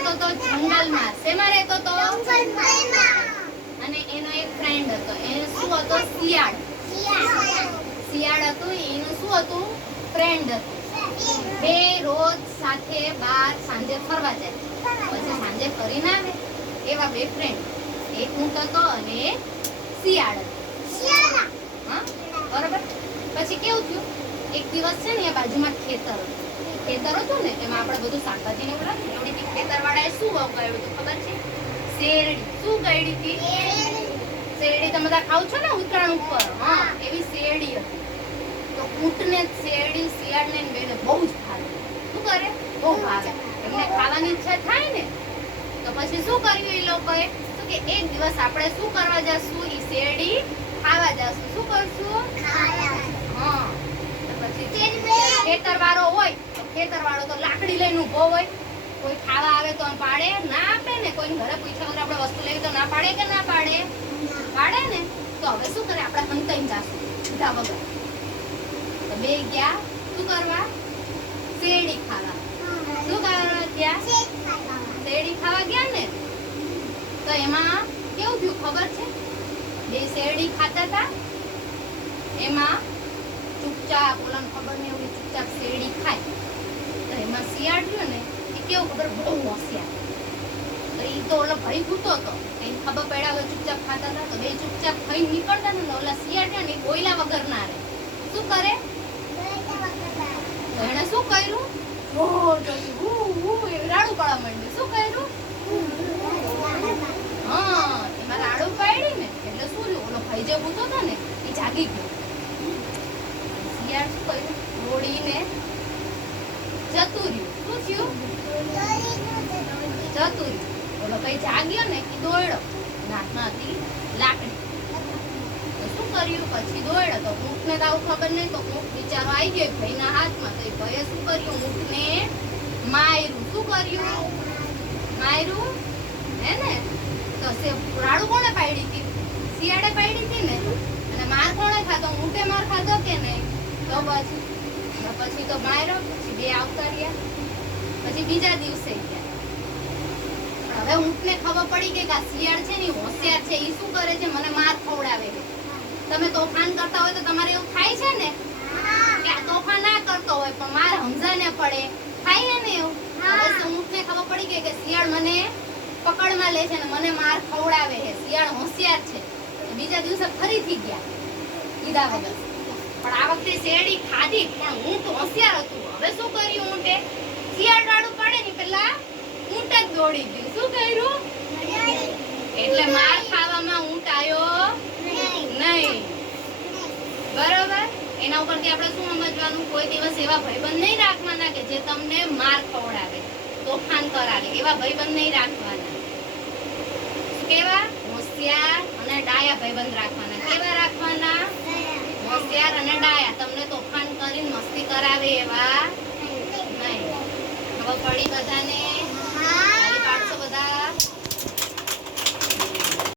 રહેતો તો જંગલમાં. શેમાં રહેતો તો? અને એનો એક ફ્રેન્ડ હતો. એને શું હતો? શિયાળ. શિયાળ હતું. એનું શું હતું? ફ્રેન્ડ હતું. બે રોજ સાથે બહાર સાંજે ફરવા જાય. પછી સાંજે ફરીને આવે. એવા બે ફ્રેન્ડ. એક ઊંટ હતો અને એક શિયાળ હતો. હા, બરાબર. પછી કેવું થયું? એક દિવસ છે ને એ બાજુમાં ખેતર હતું ને, એમાં આપણે બધું શાકભાજી ને એવું એવડી ખેતરવાળાએ શું ઉગાડ્યું હતું ખબર છે? શેરડી. શું ઉગાડી હતી? શેરડી. તમે બધા ખાવ છો ને ઉત્તરાયણ ઉપર? હા, એવી શેરડી હતી. તો ઊંટને શેરડી, શિયાળને બેને બહુ જ ભાવે. શું કરે? બહુ ભાવે. એમને ખાવાની ઈચ્છા થાય ને, તો પછી શું કર્યું એ લોકોએ? તો કે એક દિવસ આપણે શું કરવા જશું? ઈ શેરડી ખાવા જશું. શું કરશું? હા. ખેતરવાળો હોય તો ખેતરવાળો તો લાકડી લઈને ઊભો હોય. કોઈ ખાવા આવે તો પાડે ના આપે ને? કોઈ ઘરે પૂછ્યા વગર આપણે વસ્તુ લેવી તો ના પાડે કે ના પાડે? પાડે ને. તો હવે શું કરે? આપણે હંતાઈને જાશું કીધા વગર. તો બે ગયા શું કરવા? શેરડી ખાવા. શું કરવા ગયા? શેરડી ખાવા ગયા ને. તો એમાં કેવું થયું ખબર છે? બે શેરડી ખાતા હતા. એમાં ચૂપચાપ, ઓલાને ખબર નહીં એવડી ચૂપચાપ શેરડી ખાય. તો એમાં શિયાળ રહ્યો ને એ કેવું ખબર? બહુ હોશિયાર. તો એ તો ઓલો ભાઈ ભૂતો હતો. એને ખબર પડ્યા હવે ચૂપચાપ ખાતા હતા. તો બે ચૂપચાપ ખાઈ નીકળતા ને ઓલા શિયાળ રહ્યો ને એ બોયલા વગર ના રહે. શું કરે? તો એને શું કર્યું? રાડું પાડવા માંડ્યું. શું કર્યું? હા, એમાં રાડું પાડી ને એટલે શું થયું? ઓલો ભાઈ જે ભૂતો હતો ને એ જાગી ગયો. શિયાળ શું કર્યું? દોડીને જતું રહ્યું. શું થયું? જતું રહ્યું. ઓલો ભાઈ જાગ્યો ને એ દોડ્યો. હાથમાં હતી લાકડી. તો શું કર્યું? પછી દોડ્યો. તો ઊંટને તો આવું ખબર નહીં. તો ઊંટ બિચારો આવી ગયો ભાઈના હાથમાં. તો એ ભાઈએ શું કર્યું? ઊંટને માર્યું. શું કર્યું? માર્યું હે ને. તો રાડું કોણે પાડી હતી? શિયાળે પાડી હતી ને. અને માર કોણે ખાધો? ઊંટે માર ખાધો કે નહીં? તો પછી તો માર્યો. પછી બે આવતા રહ્યા. પછી બીજા દિવસે ગયા. હવે ઊંટને ખબર પડી ગઈ કે આ શિયાળ છે ને હોશિયાર છે. ઈ શું કરે છે? મને માર ખવડાવે છે. તમે તોફાન કરતા હોય તો તમારે એવું થાય છે ને કે આ તોફાન ના કરતો હોય પણ માર સમજાને પડે. થાય ને એવું. હવે તો ઊંટને ખબર પડી ગઈ કે શિયાળ મને પકડમાં લે છે ને મને માર ખવડાવે છે. શિયાળ હોશિયાર છે. બીજા દિવસે ફરીથી ગયા કીધા વગર. પણ આ વખતે શેરડી ખાધી પણ ઊંટ હોશિયાર હતું. હવે શું કર્યું ઊંટે? શિયાળ રાડું પાડે ને પેલા ઊંટ જ દોડી ગયું. શું કર્યું? એટલે માર ખાવામાં ઊંટ આવ્યો નહીં. બરોબર. એના ઉપરથી આપણે શું સમજવાનું? કોઈ દિવસ એવા ભાઈબંધ નહીં રાખવાના કે જે તમને માર ખવડાવે, તોફાન કરાવે. એવા ભાઈબંધ નહીં રાખવાના. કેવા? હોશિયાર અને ડાયા ભાઈબંધ રાખવાના. કેવા રાખવાના? હોશિયાર અને ડાયા. તમને તોફાન કરીને મસ્તી કરાવે એવા નહીં. ખબર પડી બધાને?